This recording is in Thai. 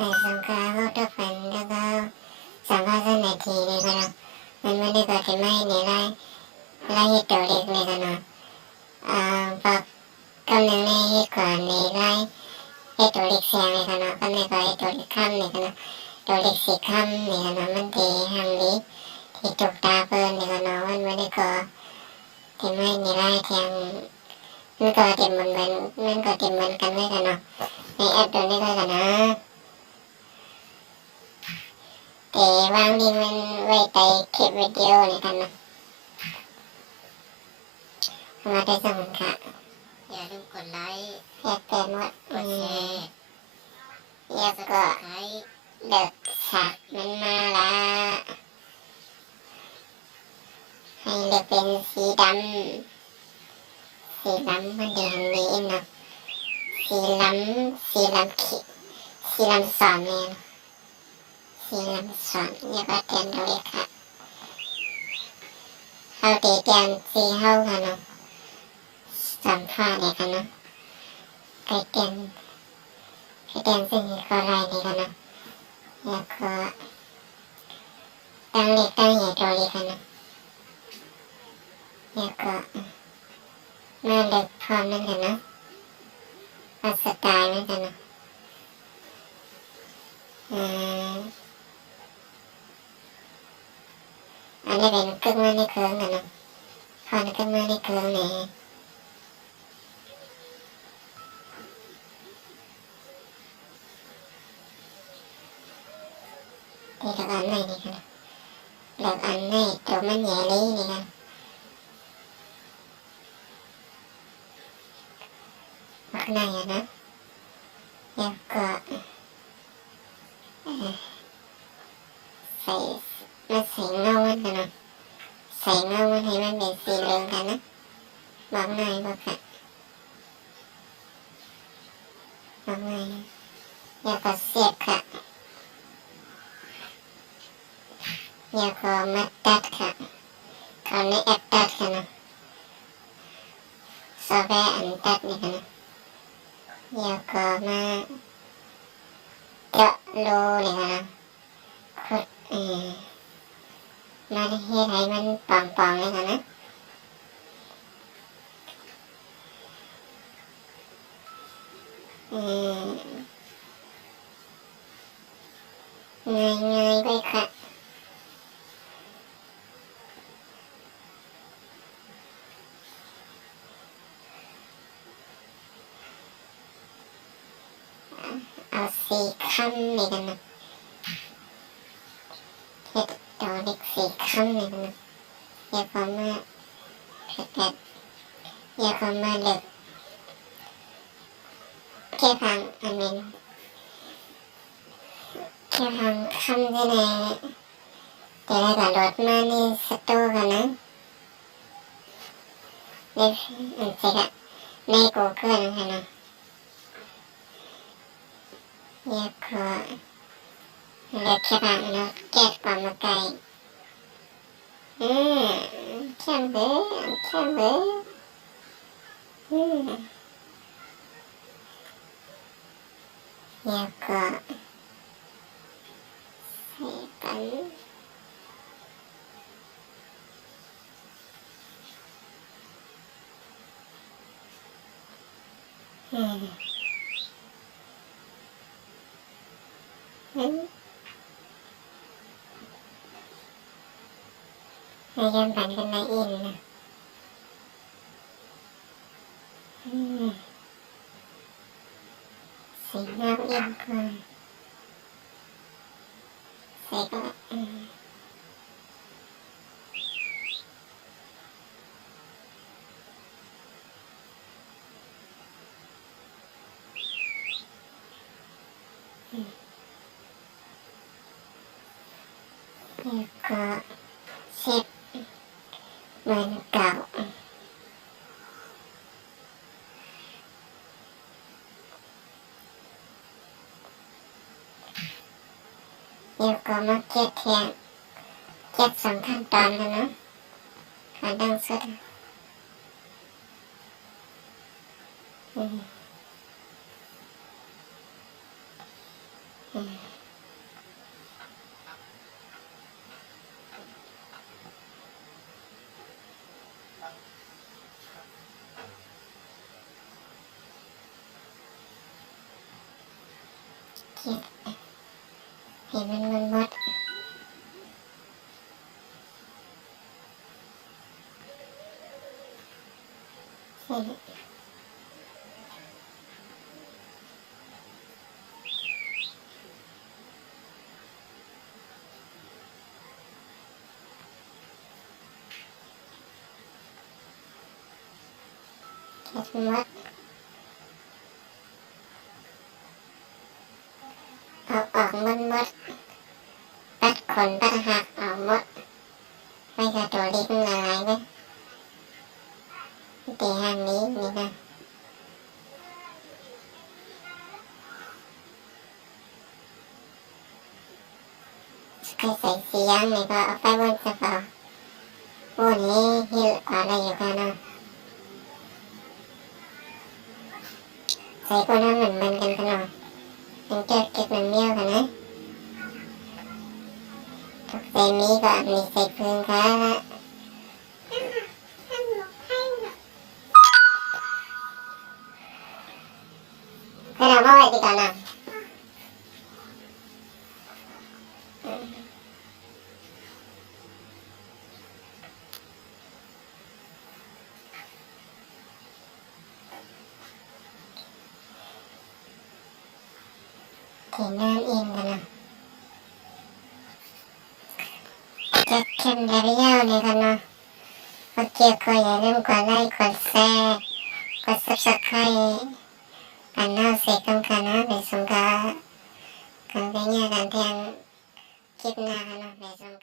ในสงครามโลกทุกฝันแล้วก็สัมภาษณ์ในทีนี่ก็เนาะมันไม่ได้ก็ที่ไม่ในไล่ตัวเล็กนี่ก็เนาะบอกกำลังในก่อนในไล่ตัวเล็กเสียงนี่ก็เนาะก็ในก็ตัวเล็กค่ำนี่ก็เนาะตัวเล็กสีค่ำนี่ก็เนาะมันที่หังนี้ที่จุกตาเปิ้ลนี่ก็เนาะมันไม่ได้ก็ที่ไม่ในไล่เทียงมันก็ติดมันก็ติดมันกันได้กันเนาะในแอปตัวนี้ก็กันนะแต่วางลิงก์มันไว้ใต้คลิปวิดีโอนี่กันนะมาได้สมุนค่ะอย่าลืมกดไลค์อยากแต่หมดกดแชร์อยากก็เด็กสักมันมาละให้เลือกเป็นสีดำมันเดี๋ยวนี้เนาะสีลำสอนเนี่ยสีลำสอนอย่าก็เตียนตัวเล็กค่ะเขาตีเตียนสีเฮาค่ะเนาะสัมภาษณ์เนี่ยค่ะเนาะไก่เตียนสิ่งที่เขาไล่เนี่ยค่ะเนาะแล้วก็ตั้งเล็กตั้งใหญ่ตัวเล็กค่ะเนาะแล้วก็มาเล็กพร้อมนั่นค่ะเนาะเอาสไตล์นั่นค่ะเนาะอันนี้เป็นกึ่งมาในเครื่องกันเนาะพอนกึ่งมาในเครื่องเนี่ยที่เหลืออันไหนนี่ค่ะเหลืออันไหนตัวมันใหญ่เลยนี่ค่ะข้างในอะนะแล้วก็ใส่เงามันกันเนาะใส่เงามันให้มันเป็นสีเหลืองกันนะบอกหน่อยบอกค่ะบอกหน่อยแล้วก็เสียบค่ะแล้วก็มาตัดค่ะเขาในแอปตัดค่ะเนาะซอฟต์แวร์อันตัดนี่ค่ะเนาะแล้วก็มาเจาะรูนี่ค่ะเนาะขุดมาเฮ็ดให้มันป่องๆเลยค่ะนะง่ายๆไปค่ะเอาสีค่ำนี่กันนะเฮ็ดตัวเล็กสีค่ำนี่กันนะอย่าเข้ามาแบบอย่าเข้ามาเล็กแค่พังอันนี้แค่พังค่ำได้แน่แต่ได้ก็โหลดมาในสตูกันนะในอันสิกะใน Google นะคะเนาะแล้วก็เลือกแค่พังเนาะแก้ความมาไกลเข้มเลยแล้วก็ใส่กันให้ย้ำกันกันในอินนะสีเงาอินก่อนใส่ก็แล้วก็เช็ดเหมือนเก่าแล้วก็มาเก็บ2 ขั้นตอนกันเนาะการดังสุด คิดเห็นมันหมดใช่คิดหมดเอาออกหมดปัดขนปัดหักออกหมดไม่กระตัวเล็กมันละลายไหมตีห้างนี้นี่นะใครใส่เสียงนี่ก็เอาไปบนกระเป๋าโอ้นี่ฮิลอะไรอยู่กันเนาะใส่ก็น้ำมันกันขนาดมันเก็บมันเมี่ยวกันนะทุกเซมีก็มีใส่พื้นค่ะก็เราไม่ไว้ดีกันนะที่น้ำเองกันนะจะเข้มยาวๆนี่กันนะโอเคก็อย่าลืมกดไลค์กดแชร์กด subscribe กันน่าเสกกันกันนะในสงกรานต์กันเป็นอย่างกันเพียงคลิปหน้ากันนะในสง